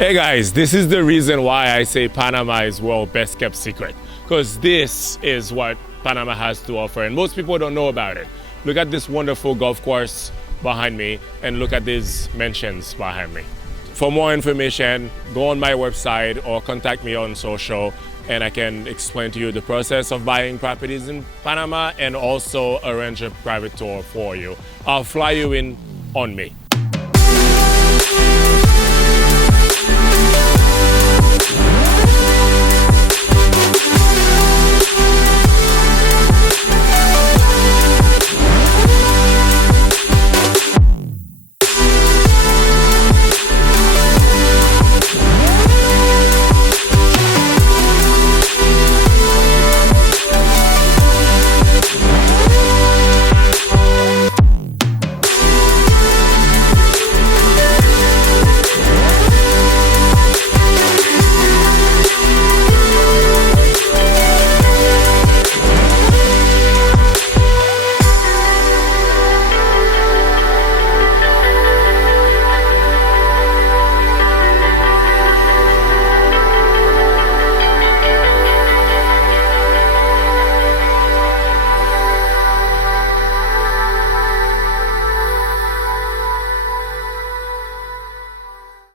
Hey guys, this is the reason why I say Panama is world's best kept secret. Because this is what Panama has to offer and most people don't know about it. Look at this wonderful golf course behind me and look at these mansions behind me. For more information, go on my website or contact me on social and I can explain to you the process of buying properties in Panama and also arrange a private tour for you. I'll fly you in on me.